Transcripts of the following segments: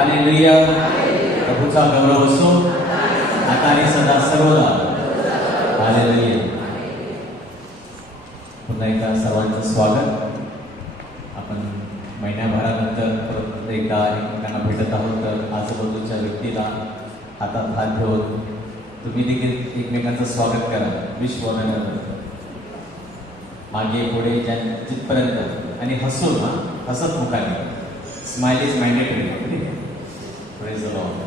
Hallelujah. प्रभूचा गौरव असो आता आणि सदा सर्वदा. हालेलुया. पुन्हा एकदा सर्वांचं स्वागत. आपण महिन्याभरानंतर परत एकदा एकमेकांना भेटत आहोत. तर आजूबाजूच्या व्यक्तीला हातात हात घेऊन तुम्ही देखील एकमेकांचं स्वागत करा. विश्वानं मागे पुढे जिथपर्यंत आणि हसून हसत मुखाने. Smile is mandatory. Praise the Lord.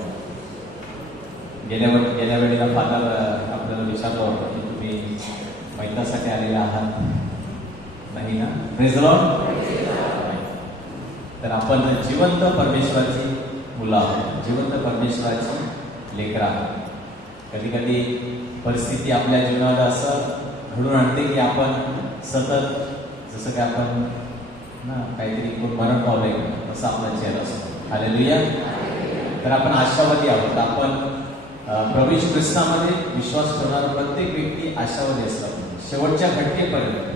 गेल्या वेळेला फादर आपल्याला विचारलं होतं की तुम्ही महिलासाठी आलेले आहात नाही ना. Praise the Lord. तर आपण जिवंत परमेश्वराची मुलं आहोत, जिवंत परमेश्वराची लेकरं आहोत. कधी कधी परिस्थिती आपल्या जीवनात असं घडून आणते की आपण सतत जसं की आपण ना काहीतरी कोण मरण पावलंय तसं आपला चेहरा असतो. हालेलुया. तर आपण आशावादी आहोत. आपण प्रभू येशू ख्रिस्तामध्ये विश्वास ठेवणारा प्रत्येक व्यक्ती आशावादी असतात शेवटच्या घटनेपर्यंत.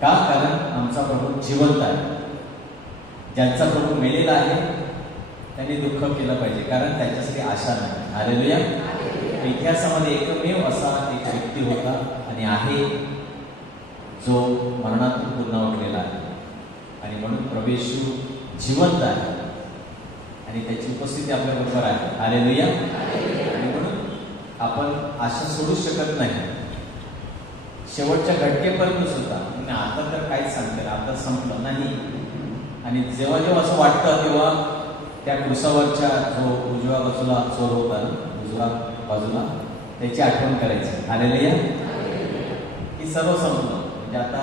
का? कारण आमचा प्रभू जिवंत आहे. ज्यांचा प्रभू मेलेला आहे त्यांनी दुःख केलं पाहिजे, कारण त्यांच्यासाठी आशा नाही. हालेलुया. इतिहासामध्ये एकमेव असा एक व्यक्ती होता आणि आहे जो मरणातून पुन्हा उठलेला आहे. आणि म्हणून प्रभू येशू जिवंत आहे आणि त्याची उपस्थिती आपल्याबरोबर आहे. हालेलुया. आणि म्हणून आपण आशा सोडू शकत नाही शेवटच्या घटकेपर्यंत सुद्धा. आता तर काहीच सांगते, आता संपलं नाही. आणि जेव्हा जेव्हा असं वाटतं तेव्हा त्या क्रुसावरच्या जो उजव्या बाजूला चोर होता, उजव्या बाजूला त्याची आठवण करायची. हालेलुया. की सर्व संपलं, म्हणजे आता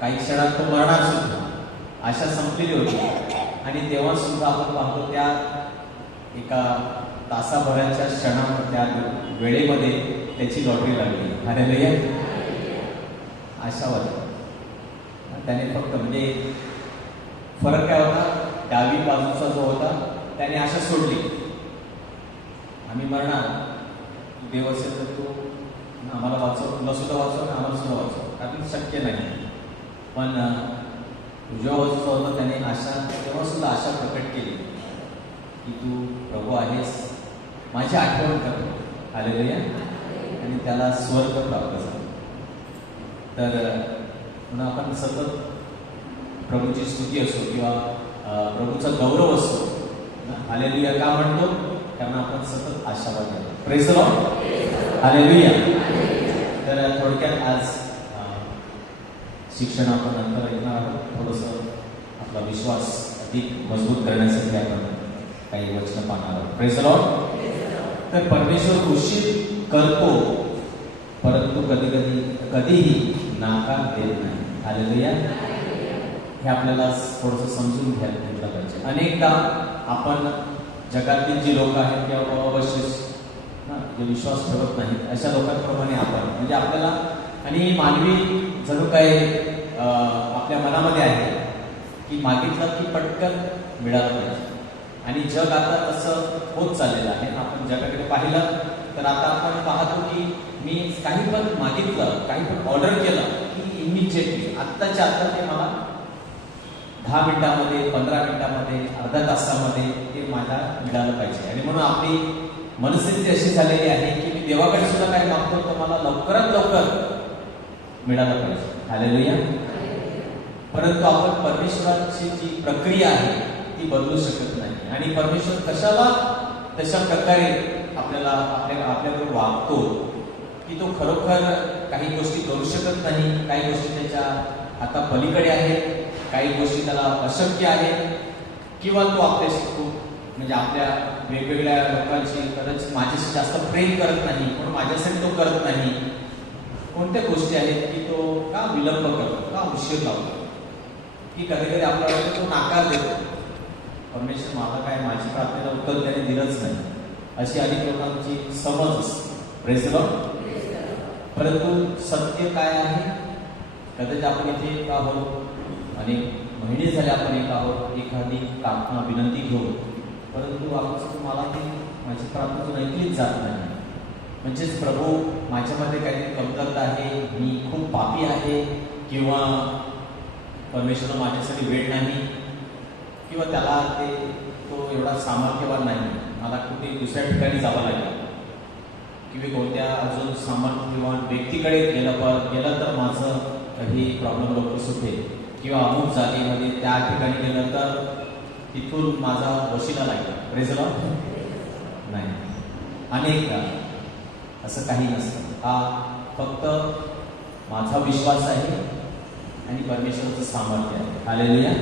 काही क्षणात तो मरणार सुद्धा. आशा संपलेली होती. आणि तेव्हा सुद्धा आपण पाहतो त्या एका तासाभराच्या क्षणात त्या वेळेमध्ये त्याची लॉटरी लागली. हालेलुया. आशावादी. त्याने फक्त म्हणजे फरक काय होता, डावी बाजूचा जो होता त्याने आशा सोडली. आम्ही मरणार, तू देव असेल तर तू आम्हाला वाचव, तुला सुद्धा वाचव, आम्हाला सुद्धा वाचव, कारण शक्य नाही. पण तुझ्या बाजूचा होता त्याने आशा, तेव्हा सुद्धा आशा प्रकट केली की तू प्रभू आहेस, माझी आठवण कर. हालेलुया. आणि त्याला स्वर्ग प्राप्त झाला. तर म्हणून आपण सतत प्रभूची स्तुती असो किंवा प्रभूचा गौरव असो. हालेलुया का म्हणतो? कारण आपण सतत आशावादी आहोत. Praise the Lord. हालेलुया. तर थोडक्यात आज शिक्षण आपण नंतर ऐकणार आहोत. थोडंसं आपला विश्वास अधिक मजबूत करण्यासाठी आपण काही वचन पाहणार आहोत. Praise the Lord. तर परमेश्वर उशीर करतो परंतु कधीही नाकार देत नाही. हालेलुया. हे आपल्याला थोडंसं समजून घेतलं पाहिजे. अनेकदा आपण जगातील जी लोक आहेत किंवा अवशेष जे विश्वास ठेवत नाहीत अशा लोकांप्रमाणे आपण म्हणजे आपल्याला आणि मानवी जणू काय आपल्या मनामध्ये आहे की मागितलं की पटकन मिळालं पाहिजे. आणि जग आता तसं होत चाललेलं आहे. आपण जगाकडे पाहिलं तर आता आपण पाहतो की मी काही पण मागितलं, काही पण ऑर्डर केलं की इमिजिएटली आत्ताच्या आता ते मला 10 मिनिटामध्ये, 15 मिनिटामध्ये, अर्ध्या तासामध्ये ते मला मिळालं पाहिजे. आणि म्हणून आपली मनस्थिती अशी झालेली आहे की मी देवाकडे सुद्धा काय मागतो तर मला लवकरात लवकर मिळालं पाहिजे. हालेलुया. परंतु आपण परमेश्वराची जी प्रक्रिया आहे ती बदलू शकत नाही. आणि परमेश्वर कशाला तशा प्रकारे आपल्याबरोबर वागतो की तो खरोखर काही गोष्टी करू शकत नाही, काही गोष्टी त्याच्या आता पलीकडे आहेत, काही गोष्टी त्याला अशक्य आहेत, किंवा तो आपल्याशी खूप म्हणजे आपल्या वेगवेगळ्या लोकांशी कदाचित माझ्याशी जास्त प्रेम करत नाही, पण माझ्यासाठी तो करत नाही. कोणत्या गोष्टी आहेत की तो का विलंब करतो, का उशीर लावतो, की कधी कधी आपल्याला तो नाकार देतो. परमेश्वर मला काय माझी प्रार्थनेला उत्तर त्याने दिलंच नाही, अशी अनेक लोकांची समज असते. Praise the Lord. परंतु सत्य काय आहे? कदाचित आपण इथे का आहोत, अनेक महिने झाले आपण एक आहोत, एखादी प्रार्थना विनंती घेऊन, परंतु आपण मला ती माझी प्रार्थना ऐकलीच जात नाही. म्हणजेच प्रभू माझ्यामध्ये काहीतरी कमतरता आहे, मी खूप पापी आहे, किंवा परमेश्वर माझ्यासाठी वेळ नाही, किंवा त्याला तो एवढा एवढा सामर्थ्यवान नाही, मला कुठे दुसऱ्या ठिकाणी जावं लागेल किंवा कोणत्या अजून सामर्थ्यवान व्यक्तीकडे गेलं तर माझं काही प्रॉब्लेम लवकर सुटेल, किंवा अमुक जागेमध्ये त्या ठिकाणी गेलं तर तिथून माझा वशिला लागेल. Praise the Lord. नाही, अनेकदा असं काही नसतं. हा फक्त माझा विश्वास आहे आणि परमेश्वराचं सामर्थ्य आहे. हालेलुया.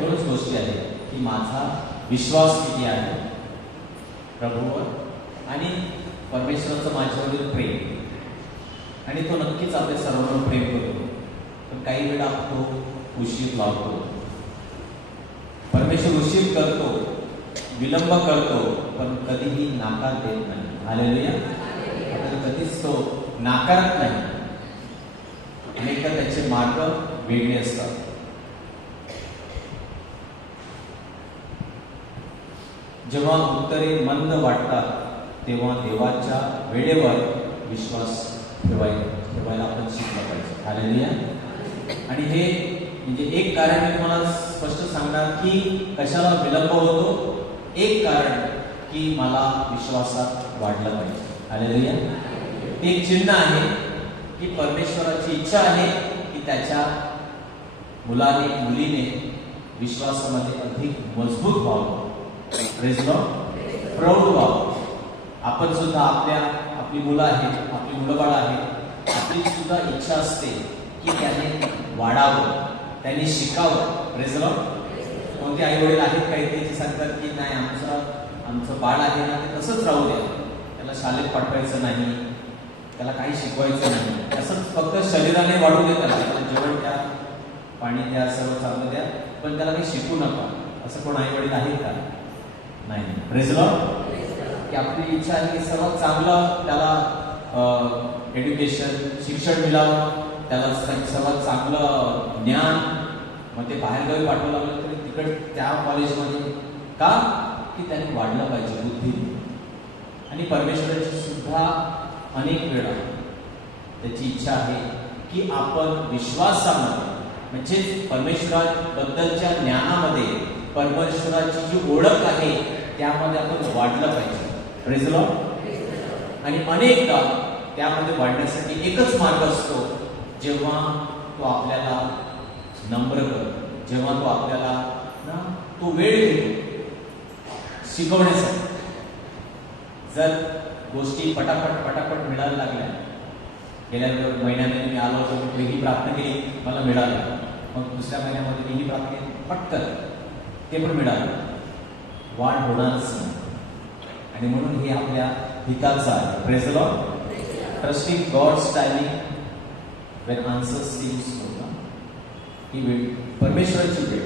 दोनच गोष्टी आहेत की माझा विश्वास किती आहे प्रभूवर आणि परमेश्वराचं माझ्यावरील प्रेम, आणि तो नक्कीच आपल्या सर्वांवर प्रेम करतो. पण काही वेळा तो उशीर लावतो. परमेश्वर उशीर करतो, विलंब करतो, पण कधीही नाकार देत नाही. हालेलुया. कधीच तो नाकारत नाही. अनेकदा त्याचे मार्ग वेगळे असतात. जेव्हा उत्तरे मंद वाटतात तेव्हा देवाच्या वेळेवर विश्वास ठेवायला आपण शिकलं पाहिजे. हालेलुया. आणि हे म्हणजे एक कारण मी तुम्हाला स्पष्ट सांगणार की कशाला विलंब होतो. एक कारण की मला विश्वासात वाढलं पाहिजे. हालेलुया. एक चिन्ह आहे की परमेश्वराची इच्छा आहे की त्याच्या मुलाने मुलीने विश्वासामध्ये अधिक मजबूत व्हावं, प्रेज द लॉर्ड, प्रौढ व्हावं. आपण सुद्धा आपली मुलं आहेत, आपली मुलं बाळ आहेत, आपली सुद्धा इच्छा असते की त्याने वाढावं, त्याने शिकावं. Praise the Lord. कोणते आई वडील आहेत काही ते सांगतात की नाही, आमचं बाळ आहे ना ते तसंच राहू द्या, त्याला शाळेत पाठवायचं नाही, त्याला काही शिकवायचं नाही, असंच फक्त शरीराने वाढू दे, त्याला जेवण द्या, पाणी द्या, सर्व चांगलं द्या, पण त्याला काही शिकू नका. असं कोण आई वडील आहेत का? नाही. Praise the Lord. की आपली इच्छा आहे की सर्वात चांगलं त्याला एज्युकेशन, शिक्षण मिळावं, त्याला सर्वात चांगलं ज्ञान. मग ते बाहेरगावी पाठवावं लागलं तरी तिकडे त्या कॉलेजमध्ये, का की त्याने वाढलं पाहिजे बुद्धी. आणि परमेश्वराची सुद्धा अनेक वेळा त्याची इच्छा आहे की आपण विश्वासामध्ये म्हणजे परमेश्वराबद्दलच्या ज्ञानामध्ये, परमेश्वराची जी ओळख आहे त्यामध्ये आपण वाढलं पाहिजे. Praise the Lord. आणि अनेकदा त्यामध्ये वाढण्यासाठी एकच मार्ग असतो, जेव्हा तो आपल्याला नम्र करतो, जेव्हा तो आपल्याला ना तो वेळ घेतो शिकवण्यासाठी. जर गोष्टी पटापट मिळायला लागल्या, गेल्या महिन्यामध्ये मी आलो होतो, मी ही प्रार्थना केली, मला मिळालं. मग दुसऱ्या महिन्यामध्ये मी ही प्रार्थना केली, पटकन ते पण मिळालं, वाढ होणारच नाही. आणि म्हणून हे आपल्या हिताचं आहे. Praise the lord. Trusting God's timing when answers seems होता. ही वेळ परमेश्वराची वेळ,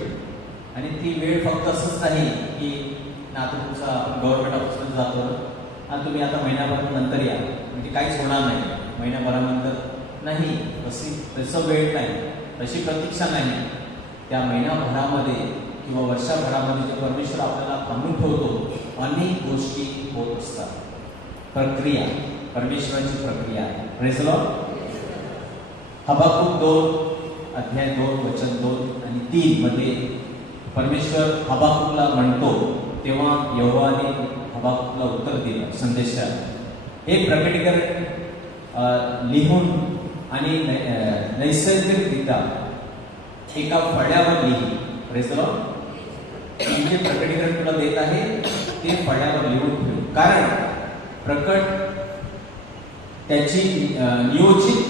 आणि ती वेळ फक्त असंच नाही की आता तुमचा गव्हर्नमेंट ऑफिसमध्ये जातो आणि तुम्ही आता महिन्याभर नंतर या, म्हणजे काहीच होणार नाही, महिन्याभरानंतर नाही, तसं वेळ नाही, तशी प्रतीक्षा नाही. त्या महिनाभरामध्ये किंवा वर्षाभरामध्ये जे परमेश्वर आपल्याला थांबून ठेवतो, अनेक गोष्टी होत असतात. प्रक्रिया, परमेश्वराची प्रक्रिया आहे. Praise the Lord. हबाकुक 2 अध्याय 2 वचन 2 आणि 3 मध्ये परमेश्वर हबाकुकला म्हणतो, तेव्हा यहोवाने हबाकुकला उत्तर दिलं संदेशात. हे प्रकटीकरण लिहून आणि नैसर्गिकरित्या एका फळ्यावर लिही. Praise the Lord. जे प्रकटीकरण तुला देत आहे ते फळ्यावर लिहून ठेव, कारण प्रकट त्याची नियोजित,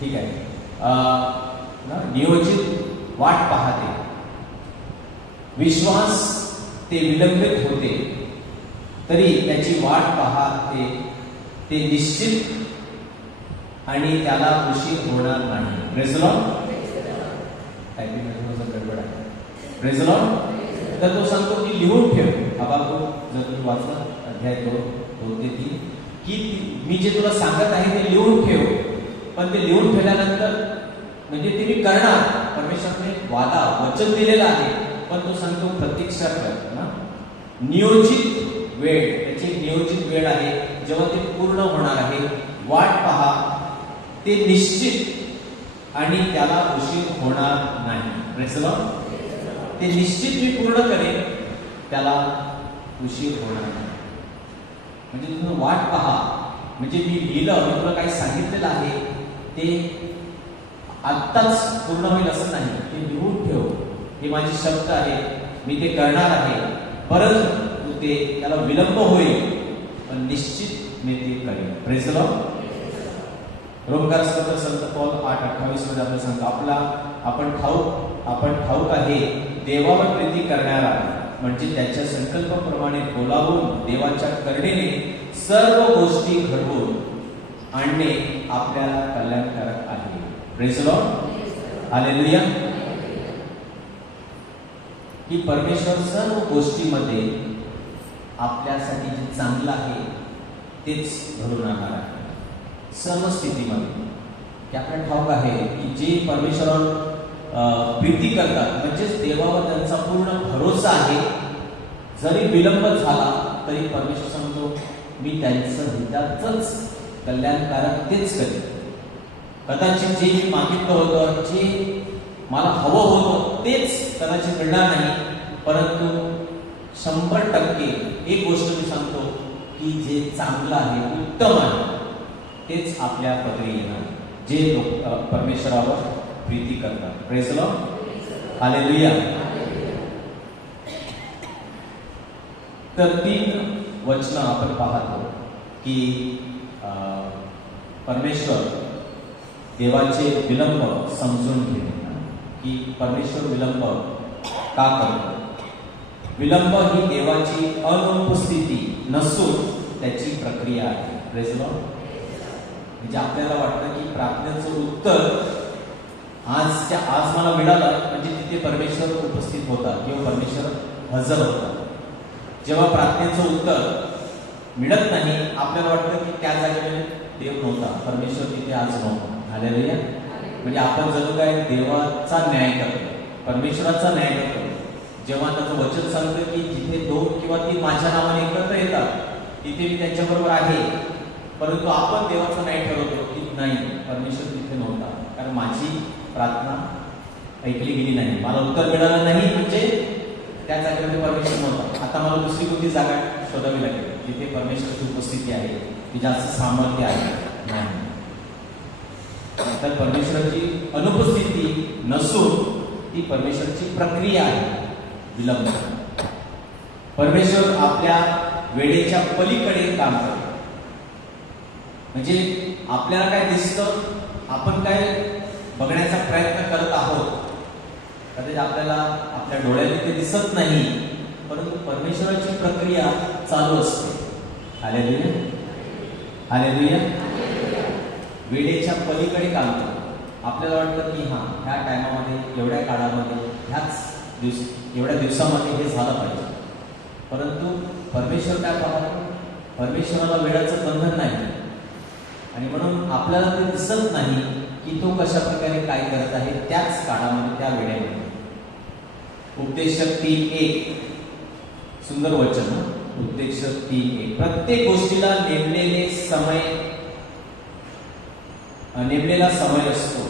ठीक आहे, नियोजित वाट पाहते. विश्वास ते विलंबित होते तरी त्याची वाट पाहते, ते निश्चित आणि त्याला उशीर होणार नाही. Praise the Lord. टायपिंग गडबड आहे. Praise the Lord. तर तो सांगतो की लिहून ठेव. हबाकुक जर तुम्ही वाचला अध्याय 2-3 की मी जे तुला सांगत आहे ते लिहून ठेव, पण ते लिहून ठेवल्यानंतर म्हणजे ते मी करणार. परमेश्वरने वचन दिलेलं आहे, पण तो सांगतो प्रतीक्षा कर ना. नियोजित वेळ, त्याची नियोजित वेळ आहे जेव्हा ते पूर्ण होणार आहे. वाट पहा, ते निश्चित आणि त्याला उशीर होणार नाही. Praise the Lord. ते निश्चित मी पूर्ण करेन, त्याला उशीर होणार नाही. म्हणजे तुम्ही वाट पहा. म्हणजे मी लिहिलं, मी तुला काही सांगितलेलं आहे ते आत्ताच पूर्ण होईल असं नाही. ते लिहून ठेव, हे माझे शब्द आहेत, मी ते करणार आहे. परंतु ते त्याला विलंब होईल, पण निश्चित मी ते करेन. Praise the Lord. रोमकारपत्र संत पौल 8:28 मध्ये आपल्याला सांगतो, आपण ठाऊक आहे देवावर प्रीती करणारा म्हणजे त्याच्या संकल्पाप्रमाणे बोलावून देवाच्या करुणेने सर्व गोष्टी घडवून आणणे आपल्याला कल्याणकारक आहे. Praise the Lord. हालेलुया. की परमेश्वर सर्व गोष्टीमध्ये आपल्यासाठी जे चांगलं आहे तेच घडून आणणार आहे. सर्व स्थितीमध्ये की आपल्याला ठाऊक आहे की जे परमेश्वरावर प्रीती करतात, म्हणजेच देवावर त्यांचा पूर्ण भरोसा आहे, जरी विलंब झाला तरी परमेश्वर सांगतो मी त्यांचं हिताचंच कल्याणकारक तेच करेन. कदाचित जे मी मागितलं होतं, जे मला हवं होतं तेच कदाचित मिळणार नाही, परंतु 100% एक गोष्ट मी सांगतो की जे चांगलं आहे, उत्तम आहे, तेच आपल्या पदरी येणार, जे लोक परमेश्वरावर प्रीती करतात. Praise the Lord. हालेलुया. तर 3 वचनं आपण पाहतो की परमेश्वर देवाचे विलंब समजून घेणे, की परमेश्वर विलंब का करतो. विलंब ही देवाची अनुपस्थिती नसून त्याची प्रक्रिया आहे. Praise the Lord. म्हणजे आपल्याला वाटतं की प्रार्थनेचं उत्तर आज मला मिळालं म्हणजे तिथे परमेश्वर उपस्थित होता किंवा परमेश्वर हजर होता. जेव्हा प्रार्थनेचं उत्तर मिळत नाही, आपल्याला वाटतं की त्या जागेमध्ये देव नव्हता, परमेश्वर तिथे आज नव्हता. हालेलुया. म्हणजे आपण जणू काय देवाचा न्याय करतो, परमेश्वराचा न्याय करतो. जेव्हा त्याचं वचन सांगतं की जिथे 2 किंवा 3 माझ्या नावाने एकत्र येतात तिथे मी त्यांच्याबरोबर आहे, परंतु आपण देवाचा न्याय ठरवतो की नाही, परमेश्वर तिथे नव्हता, कारण माझी प्रार्थना ऐकली गेली नाही, मला उत्तर मिळालं नाही, म्हणजे त्या जागेमध्ये परमेश्वर नव्हता. आता मला दुसरी कोणती जागा शोधावी लागेल जिथे परमेश्वराची उपस्थिती आहे, की जास्त सामर्थ्य आहे. नाही, तर परमेश्वराची अनुपस्थिती नसून ती परमेश्वराची प्रक्रिया आहे. विलंब. परमेश्वर आपल्या वेळेच्या पलीकडे काम करतो. म्हणजे आपल्याला काय दिसतं, आपण काय बघण्याचा प्रयत्न करत आहोत, कदाचित आपल्याला आपल्या डोळ्याने ते दिसत नाही, परंतु परमेश्वराची प्रक्रिया चालू असते. हालेलुया. हालेलुया. वेळेच्या पलीकडे काम करतो. आपल्याला वाटतं की ह्या टायमामध्ये, एवढ्या काळामध्ये, एवढ्या दिवसामध्ये हे झालं पाहिजे, परंतु परमेश्वर काय पाहतो, परमेश्वराला वेळाचं बंधन नाही, आणि म्हणून आपल्याला ते दिसत नाही की तो कशा प्रकारे काय करत आहे त्याच काळामध्ये, त्या वेळेमध्ये. उपदेशक 3:1 सुंदर वचन. उपदेशक 3:1 प्रत्येक गोष्टीला नेमलेला समय असतो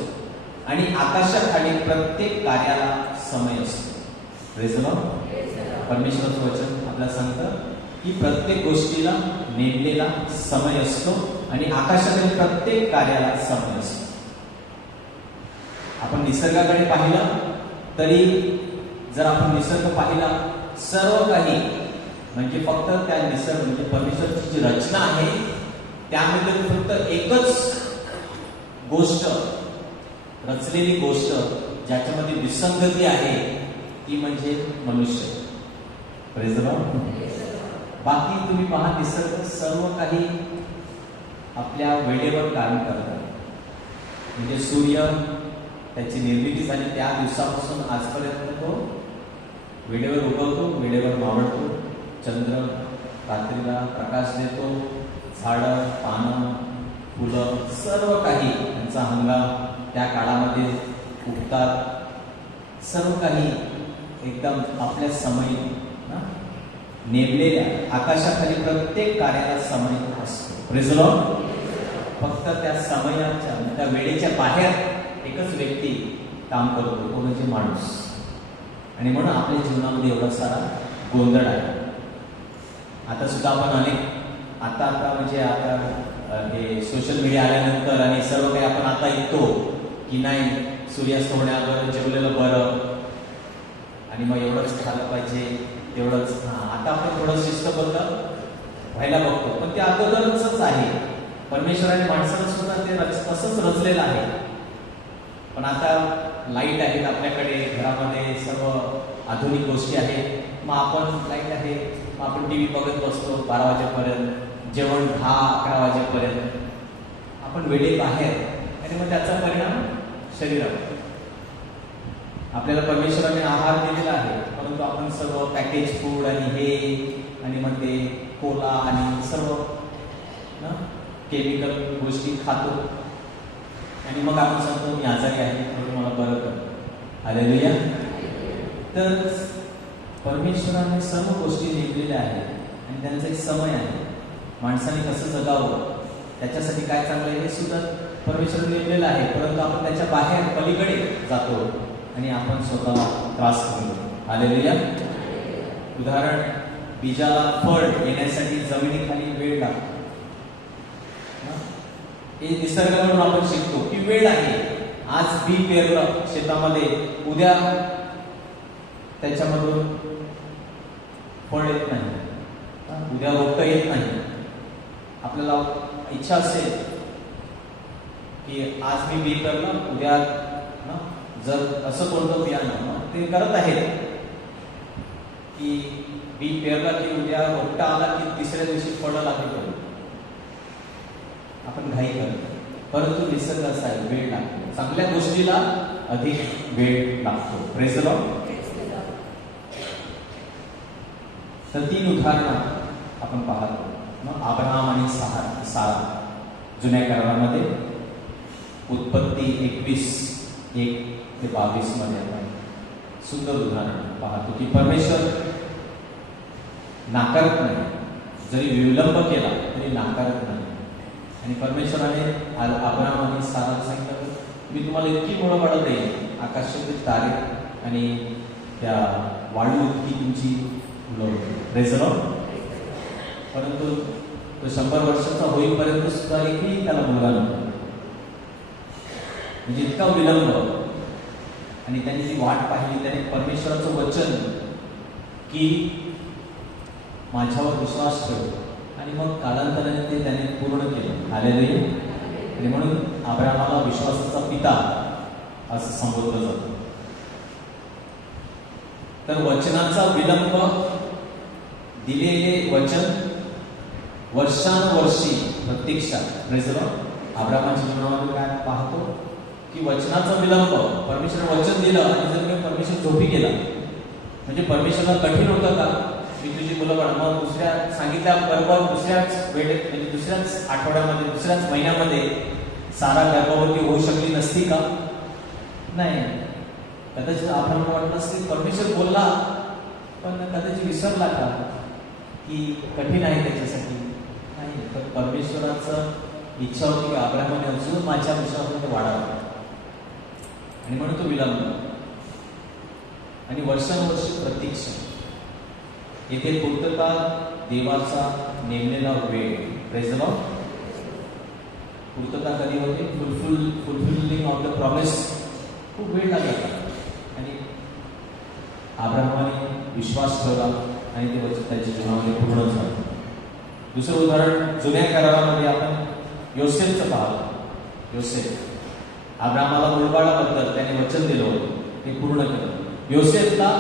आणि आकाशाखाली प्रत्येक कार्याला समय असतो. Praise the Lord. परमेश्वराचं वचन आपल्याला सांगतं की प्रत्येक गोष्टीला नेमलेला समय असतो आणि आकाशाखाली प्रत्येक कार्याला समय असतो. आपण निसर्गाकडे पाहिलं तरी, जर आपण निसर्ग पाहिला, सर्व काही म्हणजे फक्त त्या निसर्ग म्हणजे परमेश्वराची जी रचना आहे त्यामध्ये फक्त एकच गोष्ट, रचलेली गोष्ट ज्याच्यामध्ये विसंगती आहे ती म्हणजे मनुष्य. Praise the Lord. बाकी तुम्ही पहा, निसर्ग सर्व काही आपल्या वेळेवर काम करतात. म्हणजे सूर्य त्याची निर्मिती झाली त्या दिवसापासून आजपर्यंत तो वेळेवर उगवतो, वेळेवर मावळतो. चंद्र रात्रीला प्रकाश देतो, झाडं, पानं, फुलं, सर्व काही त्यांचा हंगाम त्या काळामध्ये उगतात. सर्व काही एकदम आपल्या समय नेमलेल्या, आकाशाखाली प्रत्येक कार्याला समय असतो. Praise the Lord. फक्त त्या समयाच्या, त्या वेळेच्या बाहेर एकच व्यक्ती काम करतो तो म्हणजे माणूस. आणि म्हणून आपल्या जीवनामध्ये एवढा सारा गोंधळ आहे. आता सुद्धा आपण आता म्हणजे आता हे सोशल मीडिया आल्यानंतर आणि सर्व काही आपण आता ऐकतो की नाही सूर्यास्त होण्यावर जेवलेलं बरं आणि मग एवढंच खाल्लं पाहिजे तेवढंच. आता आपण थोडं शिस्तबद्ध व्हायला बघतो, पण ते अगोदरच आहे. परमेश्वराने माणसाला सुद्धा ते तसंच रचलेलं आहे. पण आता लाईट आहेत आपल्याकडे घरामध्ये, सर्व आधुनिक गोष्टी आहेत. मग आपण लाईट आहे, मग आपण टी व्ही बघत बसतो 12 वाजेपर्यंत, जेवण 10-11 वाजेपर्यंत. आपण वेळे बाहेर आणि मग त्याचा परिणाम शरीरावर. आपल्याला परमेश्वराने आहार दिलेला आहे, परंतु आपण सर्व पॅकेज फूड आणि हे आणि मग ते कोला आणि सर्व केमिकल गोष्टी खातो आणि मग आपण सांगतो मी आजारी आहे म्हणून मला बरं कर. हालेलुया. तर परमेश्वराने सर्व गोष्टी नेमलेल्या आहेत आणि त्यांचा एक समय आहे. माणसाने कसं जगावं त्याच्यासाठी काय चांगलं आहे हे सुद्धा परमेश्वर नेमलेलं आहे, परंतु आपण त्याच्या बाहेर पलीकडे जातो आणि आपण स्वतःला त्रास करतो. हालेलुया. उदाहरण, बीजाला फळ येण्यासाठी जमिनीखाली वेळ लागतो. हे निसर्ग म्हणून आपण शिकतो की वेळ आहे. आज बी पेरलं शेतामध्ये, उद्या त्याच्यामधून फळ येत नाही, उद्या रोपटं येत नाही. आपल्याला इच्छा असेल की आज मी बी पेरलं, उद्या जर असं कोणतं बियाणं ते करत आहेत की बी पेरला की उद्या रोपटा आला की तिसऱ्या दिवशी फळं लागली. आपण घाई करतो, परंतु निसर्ग असा आहे, वेळ लागतो. चांगल्या गोष्टीला अधिक वेळ लागतो. Praise the Lord. तर 3 उदाहरणं आपण पाहतो. मग अब्राहम आणि सारा जुन्या करारामध्ये उत्पत्ती 21:1-22 मध्ये आपण सुंदर उदाहरण पाहतो की परमेश्वर नाकारत नाही, जरी विलंब केला तरी नाकारत नाही. आणि परमेश्वराने अब्राहम आणि साराला सांगितलं मी तुम्हाला इतकी मुलं वाढत देईल, आकाशातील तारे आणि त्या वाळू इतकी तुमची मुलं होती. परंतु तो 100 वर्षाचा होईपर्यंत सुद्धा एकही त्याला मुलगा नव्हता. म्हणजे इतका विलंब. आणि त्यांनी जी वाट पाहिली, त्याने परमेश्वराचं वचन की माझ्यावर विश्वास ठेव, आणि मग कालांतराने ते त्याने पूर्ण केलं. हालेलुया. आणि म्हणून अब्राहमाला विश्वासाचा पिता असं संबोधलं जातं. तर वचनाचा विलंब, दिलेले वचन वर्षानुवर्षी प्रतीक्षा. अब्राहमाच्या जीवनामध्ये काय पाहतो की वचनाचा विलंब, परमेश्वर वचन दिलं आणि जर काही परमेश्वर झोपी गेला, म्हणजे परमेश्वराला कठीण होतं का मी तुझी मुलं वाढ, मग दुसऱ्या सांगितल्याबरोबर दुसऱ्याच वेळेत म्हणजे दुसऱ्याच आठवड्यामध्ये दुसऱ्याच महिन्यामध्ये सारा गर्भवती होऊ शकली नसती का? नाही. कदाचित अब्राहमाला वाटलं असेल परमेश्वर बोलला, पण कदाचित विसरला का की कठीण आहे त्याच्यासाठी. नाही, तर परमेश्वराचं इच्छा होती की अब्राहमाने अजून माझ्या विश्वासामध्ये वाढावं, आणि म्हणून तो विलंब आणि वर्षानुवर्षी प्रतीक्षा. येथे पूर्तता देवाचा नेमलेला वेळ. Praise the Lord. पूर्तता कधी होते? Fulfilling of the promise. खूप वेळ लागला आणि अब्राहमाने विश्वास ठेवला आणि ते वचन त्याच्या जीवनामध्ये पूर्ण झालं. दुसरं उदाहरण जुन्या करारामध्ये आपण योसेफचं पाहतो. योसेफ अब्राहमाला मुलबाळाबद्दल त्याने वचन दिलं होतं, ते पूर्ण केलं. योसेफला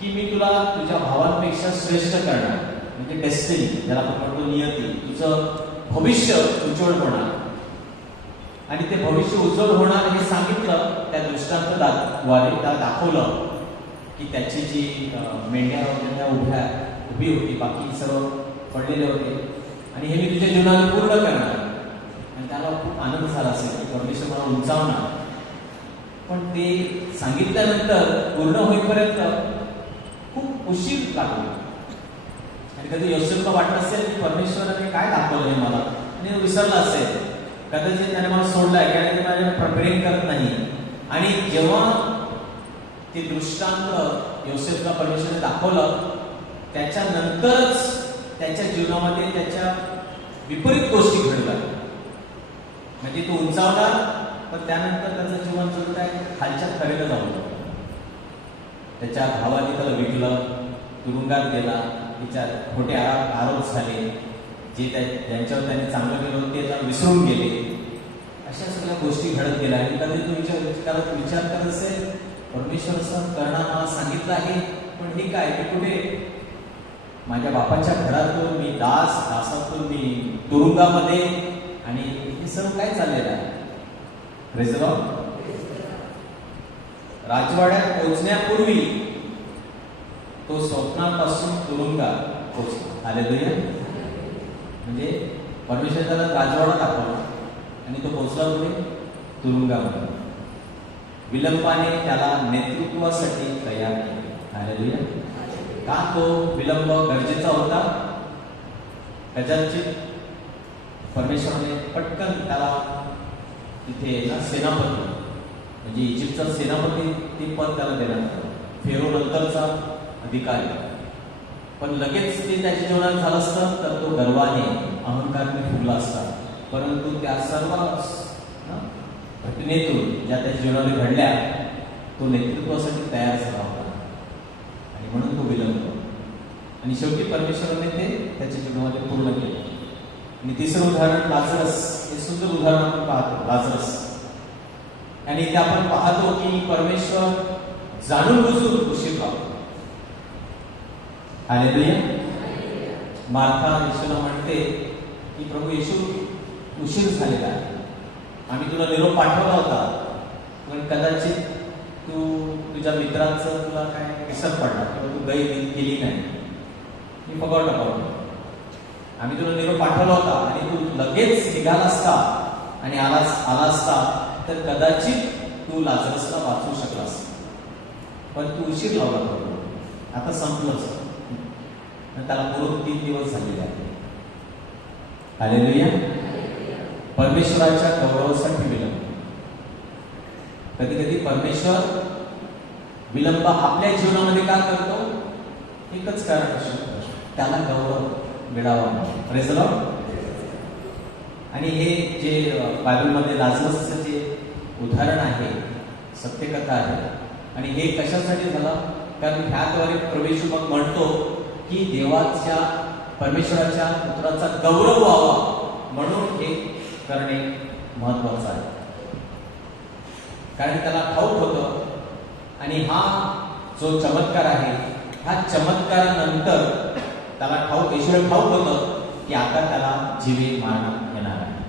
की मी तुला तुझ्या भावांपेक्षा श्रेष्ठ करणार, म्हणजे डेस्टिनी, ज्याला आपण म्हणतो नियती, तुझं भविष्य उज्ज्वल होणार. आणि ते भविष्य उज्ज्वल होणार हे सांगितलं त्या दृष्टांतद्वारे. त्याला दाखवलं की त्याची जी मेंढ्या होत्या त्या उभी होती, बाकी सर्व पडलेले होते, आणि हे मी तुझ्या जीवनात पूर्ण करणार. आणि त्याला खूप आनंद झाला असेल की परमेश्वर मला उंचावणार. पण ते सांगितल्यानंतर पूर्ण होईपर्यंत खूप उशीर लागला. आणि कधी योसेफला वाटलं असेल की परमेश्वराने काय दाखवलं आहे मला, आणि विसरला असेल. कदाचित त्याने मला सोडलाय, कारण ते माझ्या प्रिपेअरिंग करत नाही, आणि जेव्हा ते दृष्टांत योसेफला परमेश्वराने दाखवलं, त्याच्यानंतरच त्याच्या जीवनामध्ये त्याच्या विपरीत गोष्टी घडल्या. म्हणजे तो उंचावला, पण त्यानंतर त्याचं जीवन सुद्धा काय खालच्या कडेला जाऊ लागलं. त्याच्या भावाने त्याला विकलं, तुरुंगात गेला, तिच्या खोटे आरोप झाले, जे ज्यांच्यावर त्याने चांगलं केलं होतं ते त्याला विसरून गेले. अशा सगळ्या गोष्टी घडत गेल्या. आणि कधी तू विचार करत असेल, परमेश्वर असं करणं मला सांगितलं आहे, पण हे काय, मी कुठे माझ्या बापाच्या घरातून मी दासातून मी तुरुंगामध्ये, आणि हे सर्व काय चाललेलं आहे. Praise the Lord. राजवाड्यात पोहोचण्यापूर्वी तो स्वप्नापासून तुरुंगात पोहोचला. हालेलुया. म्हणजे परमेश्वर त्याला राजवाडा दाखवला आणि तो पोहोचला कुठे, तुरुंगामध्ये. विलंबाने त्याला नेतृत्वासाठी तयार केले. हालेलुया. का तो विलंब गरजेचा होता? कदाचित परमेश्वराने पटकन त्याला तिथे सेनापती, म्हणजे इजिप्तचा सेनापती ते पद त्याला देण्यात आलं, फेरो नंतरचा अधिकारी. पण लगेच ते त्याच्या जीवनात झालं असतं तर तो गर्वाने अहंकाराने फुगला असता. परंतु त्या सर्व घटनेतून ज्या त्याच्या जीवनामध्ये घडल्या, तो नेतृत्वासाठी तयार झाला होता आणि म्हणून तो विलंब. आणि शेवटी परमेश्वराने ते त्याच्या जीवनामध्ये पूर्ण केलं. आणि तिसरं उदाहरण लाजरस. हे सुंदर उदाहरण आपण पाहतो, लाजरस. आणि ते आपण पाहतो की परमेश्वर जाणून बुजून उशीर लावतो. हालेलुया. मार्था येशूला म्हणते की प्रभू येशू, उशीर झालेला आहे, आम्ही तुला निरोप पाठवला होता, पण कदाचित तू तुझ्या मित्राचं तुला काय विसर पडला किंवा तू गैर केली नाही. मी फॉरगॉट अबाउट. आम्ही तुला निरोप पाठवला होता आणि तू लगेच निघाला असता आणि आला असता तर कदाचित तू लाजरसला वाचवू शकलास, पण तू उशीर लावला बरोबर. आता संपलंच. त्याला पूर्ण 3 दिवस झालेले आहेत. हालेलुया. परमेश्वराच्या गौरवासाठी विलंब. कधी कधी परमेश्वर विलंब आपल्या जीवनामध्ये का करतो? एकच कारण असतं, त्याला गौरव मिळावा. Praise the Lord. आणि हे जे बायबलमध्ये लाजरसचं जे उदाहरण आहे, सत्यकथा आहे. आणि हे कशासाठी झालं? कारण ह्याद्वारे प्रभू मग म्हणतो की देवाच्या परमेश्वराच्या पुत्राचा गौरव व्हावा, म्हणून हे करणे महत्वाचं आहे. कारण त्याला ठाऊक होतं. आणि हा जो चमत्कार आहे, ह्या चमत्कारानंतर त्याला ठाऊक, ईश्वर ठाऊक होतं की आता त्याला जीवे मारण्यात येणार आहे.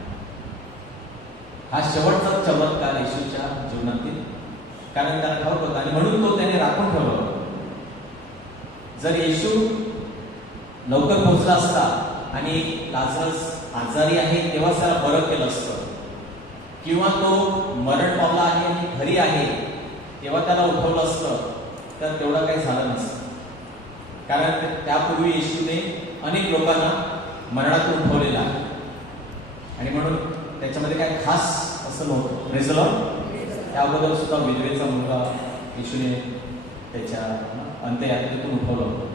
हा शेवटचा चमत्कार येशूच्या जीवनातील, कारण त्याला ठाऊक होता आणि म्हणून तो त्याने राखून ठेवला होता. जर येशू लवकर पोहोचला असता आणि लाजरस आजारी आहे तेव्हा त्याला बरं केलं असतं, किंवा तो मरण पावला आहे आणि घरी आहे तेव्हा त्याला उठवलं असतं, तर तेवढं काही झालं नसतं. कारण त्यापूर्वी येशूने अनेक लोकांना मरणातून उठवलेलं आहे आणि म्हणून त्याच्यामध्ये काय खास असं नव्हतं. Praise the Lord. त्या अगोदर सुद्धा विधवेचा मुलगा येशूने त्याच्या अंत्ययात्रेतून उठवलं होतं.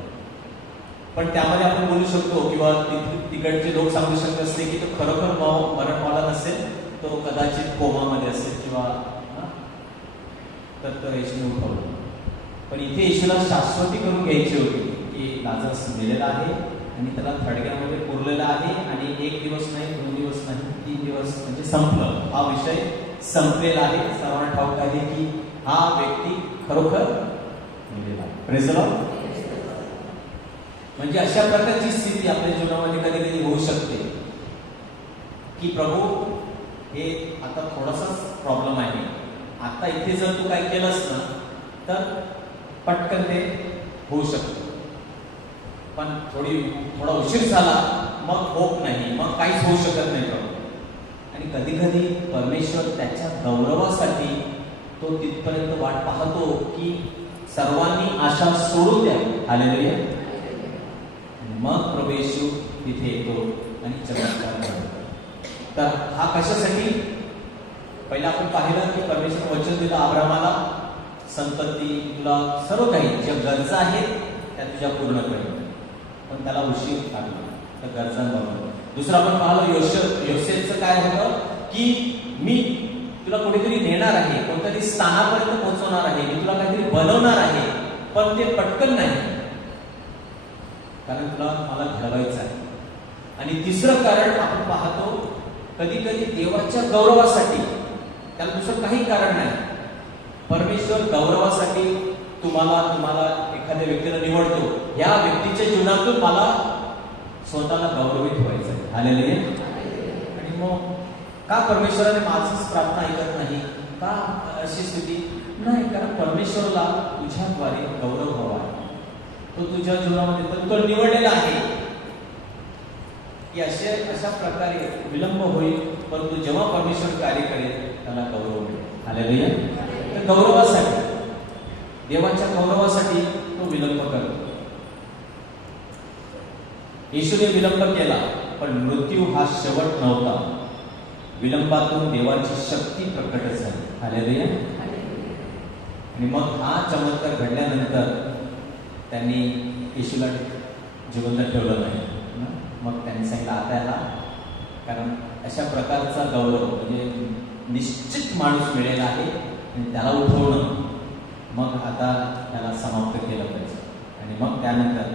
पण त्यामध्ये आपण बोलू शकतो किंवा तिकडचे लोक सांगू शकत असते की तो खरोखर मरण पावला नसेल, तो कदाचित कोमामध्ये असेल किंवा तर येशूने उठवलं. पण इथे येशूला शाश्वती करून घ्यायची होती की लाजरस मेलेला आहे आणि त्याला थडग्यामध्ये पुरलेला आहे आणि 1 दिवस नाही, 2 दिवस नाही, 3 दिवस म्हणजे संपलं. हा विषय संपलेला आहे. सर्वांना ठाऊक आहे की हा व्यक्ती खरोखर मेलेला आहे. Praise the Lord. म्हणजे अशा प्रकारची स्थिती आपल्या जीवनामध्ये कधी कधी होऊ शकते की प्रभू, हे आता थोडासाच प्रॉब्लेम आहे, आता इथे जर तू काय केलंस ना तर पटकन ते होऊ शकतं. पण थोडा उशीर झाला, मग होप नाही, मग काहीच होऊ शकत नाही प्रभू. आणि कधी कधी परमेश्वर त्याच्या गौरवासाठी तो तिथपर्यंत वाट पाहतो की सर्वांनी आशा सोडून द्या. हालेलुया. मग प्रभू येशू तिथे येतो आणि चमत्कार करतो. तर हा कशासाठी? पहिला आपण पाहिलं की परमेश्वर वचन दिलं अब्रामाला, संतती तुला सर्व काही ज्या गरजा आहेत त्या तुझ्या पूर्ण करेल, पण त्याला उशीर लागला त्या गरजांबाबत. दुसरं आपण पाहिलं योसेफचं काय होतं की मी तुला कुठेतरी नेणार आहे, कोणत्यातरी स्थानापर्यंत पोहोचवणार आहे, मी तुला काहीतरी बनवणार आहे, पण ते पटकन नाही, कारण तुला मला घडवायचं आहे. आणि तिसरं कारण आपण पाहतो कधी कधी देवाच्या गौरवासाठी, त्याला दुसरं काही कारण नाही, परमेश्वर गौरवासाठी तुम्हाला एखाद्या व्यक्तीला निवडतो, या व्यक्तीच्या जीवनातून मला स्वतःला गौरवित व्हायचं आहे. हालेलुया. आणि मग का परमेश्वराने माझीच प्रार्थना ऐकत नाही, का अशी स्थिती नाही, कारण परमेश्वराला तुझ्याद्वारे गौरव हवा आहे. तो तुझ्या जीवनामध्ये तो निवडलेला आहे की अशा प्रकारे विलंब होईल, परंतु जेव्हा परमेश्वर कार्य करेल त्याला गौरव मिळेल. हालेलुया. तर गौरवासाठी, देवाच्या गौरवासाठी तो विलंब करतो. येशूने विलंब केला, पण मृत्यू हा शेवट नव्हता. विलंबातून देवाची शक्ती प्रकट झाली. हालेलुया. आणि मग हा चमत्कार घडल्यानंतर त्यांनी येशूला जिवंत ठेवलं नाही. मग त्यांनी सांगितलं आता याला, कारण अशा प्रकारचा गौरव म्हणजे निश्चित माणूस मिळेल आहे आणि त्याला उठवणं, मग आता त्याला समाप्त केलं पाहिजे. आणि मग त्यानंतर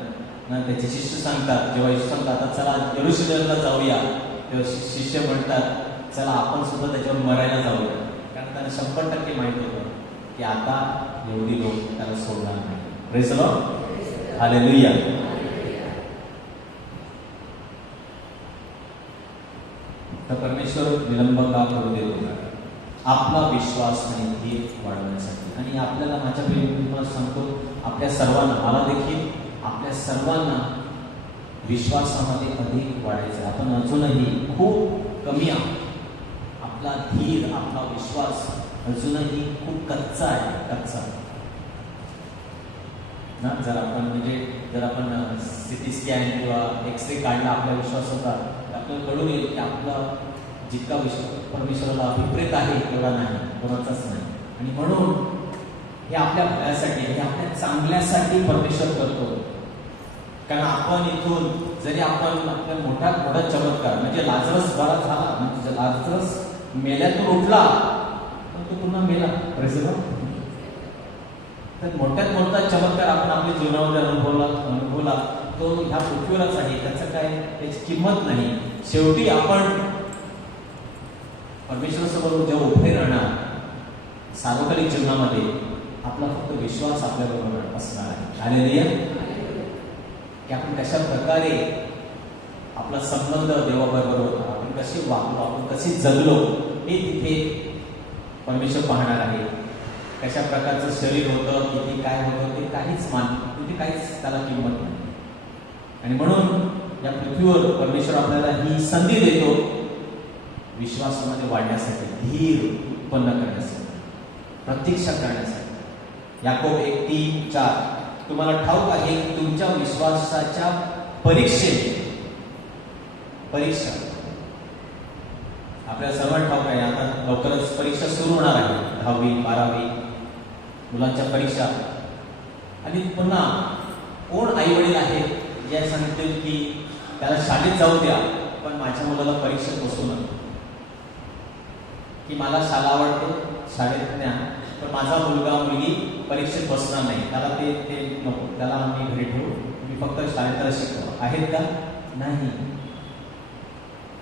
त्याचे शिष्य सांगतात, जेव्हा येशू सांगतात आता चला यरूशलेमला जाऊया, तेव्हा शिष्य म्हणतात चला आपण सुद्धा त्याच्यावर मरायला जाऊया, कारण त्यांना 100% माहित होतं की आता एवढी लोक त्याला सोडणार नाही. Praise the Lord. हालेलुया. तर परमेश्वर विलंब का करू देतो? आपला विश्वास आणि धीर वाढवण्यासाठी. आणि आपल्याला, माझ्या तुम्हाला सांगतो, आपल्या सर्वांना, मला देखील, आपल्या सर्वांना विश्वासामध्ये अधिक वाढायचं. आपण अजूनही खूप कमी आहोत. आपला धीर, आपला विश्वास अजूनही खूप कच्चा आहे, कच्चा ना. जर आपण सिटी स्कॅन किंवा एक्सरे काढला आपल्या विश्वासाचा, आपल्याला कळून येईल की आपला जितका विश्वास परमेश्वराला अभिप्रेत आहे तेवढा नाही, कोणाचाच नाही. आणि म्हणून हे आपल्या भल्यासाठी, हे आपल्या चांगल्यासाठी परमेश्वर करतो. कारण आपण इथून जरी आपण आपल्या मोठा चमत्कार, म्हणजे लाजरस बरा झाला, म्हणजे लाजरस मेल्यातून उठला, पण तो पुन्हा मेला. Praise the Lord. तर मोठ्यात मोठा चमत्कार आपण आपल्या जीवनामध्ये अनुभवला तो ह्या पृथ्वीवरच आहे. त्याचं काय, त्याची किंमत नाही. शेवटी आपण परमेश्वरासमोर जेव्हा उभे राहणार सार्वकालिक जीवनामध्ये, आपला फक्त विश्वास आपल्याबरोबर असणार आहे. हालेलुया. की आपण कशा प्रकारे आपला संबंध देवाबरोबर होता, आपण कसे वागलो, आपण कसे जगलो, हे तिथे परमेश्वर पाहणार आहे. कशा प्रकारचं शरीर होतं, किती काय होतं, ते काहीच तिथे काहीच त्याला किंमत नाही. आणि म्हणून या पृथ्वीवर परमेश्वर आपल्याला ही संधी देतो विश्वासामध्ये वाढण्यासाठी, धीर उत्पन्न करण्यासाठी, प्रतीक्षा करण्यासाठी. याकोब 1:3-4. तुम्हाला ठाऊक आहे की तुमच्या विश्वासाच्या परीक्षा आपल्याला सर्वांना ठाऊक आहे. आता लवकरच परीक्षा सुरू होणार आहे, 10वी 12वी मुलांच्या परीक्षा. आणि पुन्हा कोण आई वडील आहेत जे सांगतील की त्याला शाळेत जाऊ द्या, पण माझ्या मुलाला परीक्षेत बसू नका, की मला शाळा आवडते, शाळेत न्या, पण माझा मुलगा मुलगी परीक्षेत बसणार नाही, त्याला ते नको, त्याला आम्ही घरी ठेवू, मी फक्त शाळेत त्याला शिकवतो. आहेत का? नाही.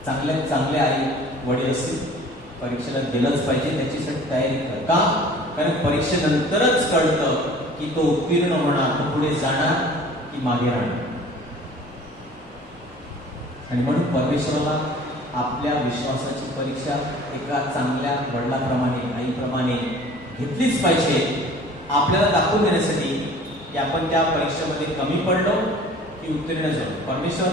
चांगले आई वडील असतील, परीक्षेला गेलंच पाहिजे, त्याच्यासाठी तयारी कर. का? कारण परीक्षेनंतरच कळतं की तो उत्तीर्ण होणार, तो पुढे जाणार की मागे राहणार. आणि म्हणून परमेश्वराला आपल्या विश्वासाची परीक्षा एका चांगल्या वडिलाप्रमाणे, आईप्रमाणे घेतलीच पाहिजे, आपल्याला दाखवून देण्यासाठी की आपण त्या परीक्षेमध्ये कमी पडलो की उत्तीर्ण झालो. परमेश्वर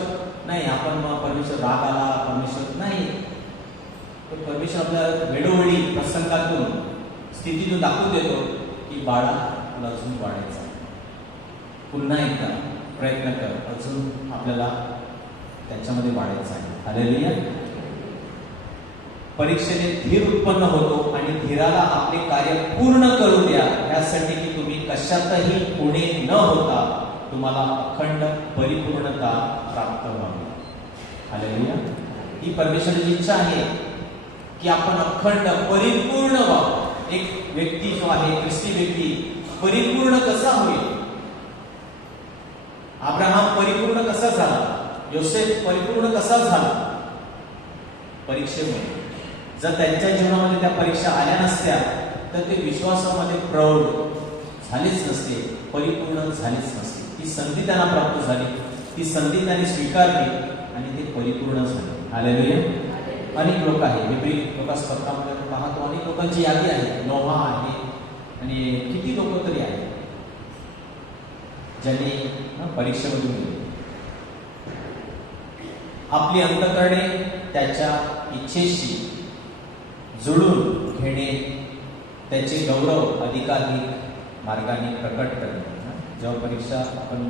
नाही, आपण मग परमेश्वर राग आला, परमेश्वर नाही, तर परमेश्वर आपल्याला वेळोवेळी प्रसंगातून, स्थितीतून दाखवून देतो की बाळा तुला अजून वाढायचा, पुन्हा एकदा प्रयत्न कर, अजून आपल्याला त्याच्यामध्ये वाढायचं आहे. हालेलुया. परीक्षेने धीर उत्पन्न होतो आणि धीराला आपले कार्य पूर्ण करू द्या, यासाठी की तुम्ही कशातही उणे न होता तुम्हाला अखंड परिपूर्णता प्राप्त व्हावी. हालेलुया. ही परमेश्वराची इच्छा आहे की आपण अखंड परिपूर्ण व्हावं. एक व्यक्ती जो आहे, ख्रिस्ती व्यक्ती परिपूर्ण कसा होईल? अब्राहम परिपूर्ण कसा झाला? योसेफ परिपूर्ण कसा झाला? परीक्षेमुळे. जर त्यांच्या जीवनामध्ये त्या परीक्षा आल्या नसत्या तर ते विश्वासामध्ये प्रौढ झालेच नसते, परिपूर्ण झालेच नसते. ती संधी त्यांना प्राप्त झाली, ती संधी त्यांनी स्वीकारली आणि ते परिपूर्ण झाले. हालेलुया. अनेक लोक आहेत, हेब्री लोकांमध्ये पाहतो, अनेक लोकांची यादी आहे. नोहा आहे आणि किती लोक तरी आहेत ज्यांनी परीक्षेमधून गेले. आपली अंतःकरणे त्याच्या इच्छेशी जुळून घेणे, त्याचे गौरव अधिकाधिक मार्गाने प्रकट करणे. जेव्हा परीक्षा आपण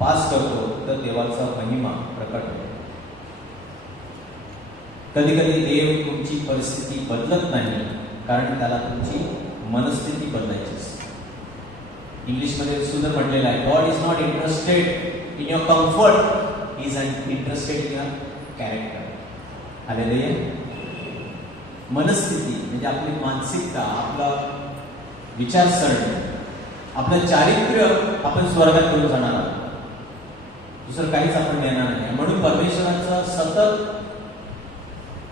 पास करतो तर देवाचा महिमा प्रकट होतो. कधी कधी देव तुमची परिस्थिती बदलत नाही, कारण त्याला तुमची मनस्थिती बदलायची असते. इंग्लिशमध्ये सुद्धा म्हटलेलं आहे, God is not interested in your comfort, is interested in your character. Hallelujah. मनस्थिती म्हणजे आपली मानसिकता, आपला विचारसरणी, आपलं चारित्र्य आपण स्वर्गात घेऊन जाणार आहोत. दुसरं काहीच आपण देणार नाही. म्हणून परमेश्वराचा सतत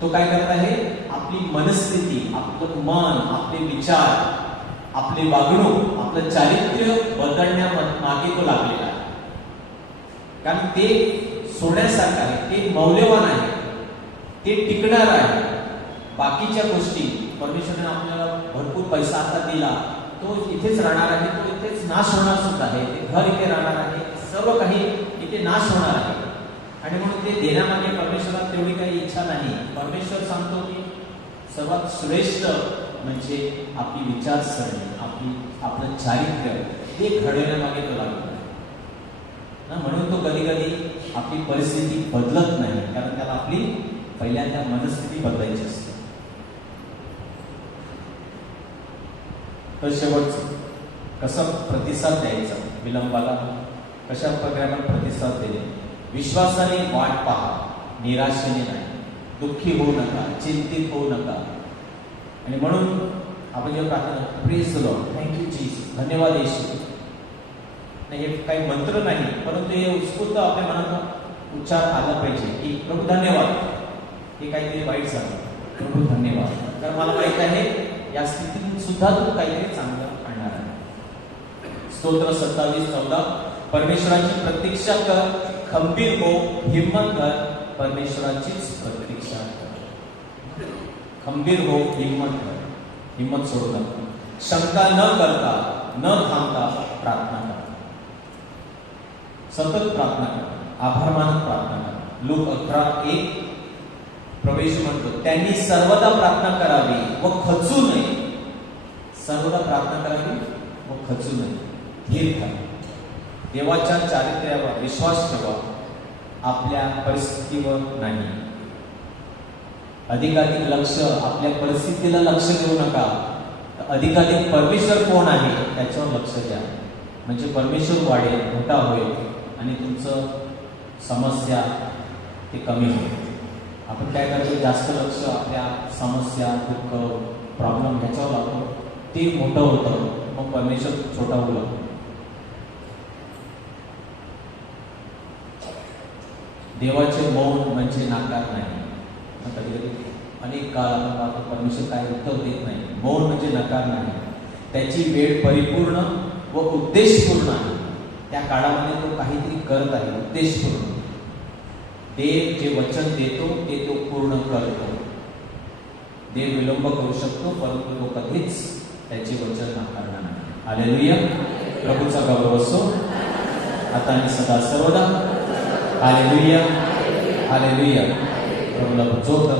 तो काय करत आहे? आपली मनस्थिती, आपलं मन, आपले विचार, आपली वागणूक, आपलं चारित्र्य बदलण्यामागे तो लागलेला आहे. कारण ते सोन्यासारखं आहे, ते मौल्यवान आहे, ते टिकणार आहे. बाकीच्या गोष्टी, परमेश्वराने आपल्याला भरपूर पैसा आता दिला, तो इथेच राहणार आहे, तो इथेच नाश होणार सुद्धा आहे. ते घर इथे राहणार आहे, सर्व काही इथे नाश होणार आहे. आणि म्हणून ते देण्यामागे परमेश्वरात तेवढी काही इच्छा नाही. परमेश्वर सांगतो की सर्वात श्रेष्ठ म्हणजे आपली विचारसरणी, आपलं चारित्र्य, ते घडवण्यामागे तो लागतो ना. म्हणून तो कधी कधी आपली परिस्थिती बदलत नाही, कारण त्याला आपली पहिल्यांदा मनस्थिती बदलायची असते. तर शेवटचं कसं प्रतिसाद द्यायचा विलंबाला, कशा प्रकारे प्रतिसाद देणे? विश्वासाने वाट पहा, निराशेने नाही. दुःखी होऊ नका, चिंतित होऊ नका. आणि म्हणून आपण जेव्हा प्रार्थना, praise the Lord, thank you Jesus, धन्यवाद येशू, हे काही मंत्र नाही, परंतु हे उत्स्फूर्त आपल्या मनात उच्चार आला पाहिजे की प्रभू धन्यवाद. हे काहीतरी वाईट झालं, प्रभू धन्यवाद, कारण मला माहित आहे या स्थितीतून सुद्धा तू काहीतरी चांगलं आणणार आहे. स्तोत्र 27:14, परमेश्वराची प्रतीक्षा कर, खंबीर हो, हिम्मत कर, परमेश्वराचीच प्रतीक्षा कर. खंबीर हो, हिम्मत कर, हिम्मत सोडू नका. शंका न करता, न थांबता प्रार्थना करा. सतत प्रार्थना करा, आभार मानत प्रार्थना करा. लूक 11:1 प्रवेश म्हणतो, त्यांनी सर्वदा प्रार्थना करावी व खचू नये. सर्वदा प्रार्थना करावी व खचू नये. धीर धरा. देवाच्या चारित्र्यावर विश्वास ठेवा, आपल्या परिस्थितीवर नाही. अधिकाधिक लक्ष आपल्या परिस्थितीला लक्ष देऊ नका, अधिकाधिक परमेश्वर कोण आहे त्याच्यावर लक्ष द्या. म्हणजे परमेश्वर वाढेल, मोठा होईल आणि तुमचं समस्या ते कमी होईल. आपण काय करतो? जास्त लक्ष आपल्या समस्या, दुःख, प्रॉब्लेम ह्याच्यावर लावतो, ते मोठं होतं, मग परमेश्वर छोटा होऊ लागतो. देवाचे मौन म्हणजे नाकार नाही. कधी कधी अनेक काळ आपण पाहतो परमेश्वर काय उत्तर देत नाही. मौन म्हणजे नकार नाही. त्याची वेळ परिपूर्ण व उद्देशपूर्ण आहे. त्या काळामध्ये तो काहीतरी करत आहे, उद्देशपूर्ण. देव जे वचन देतो ते तो पूर्ण करतो. देव विलंब करू शकतो, परंतु तो कधीच त्याचे वचन नाकारणार नाही. हालेलुया. प्रभूचा गौरव असो आता आणि सदा सर्वदा. Hallelujah, hallelujah. प्रभूला जोरदार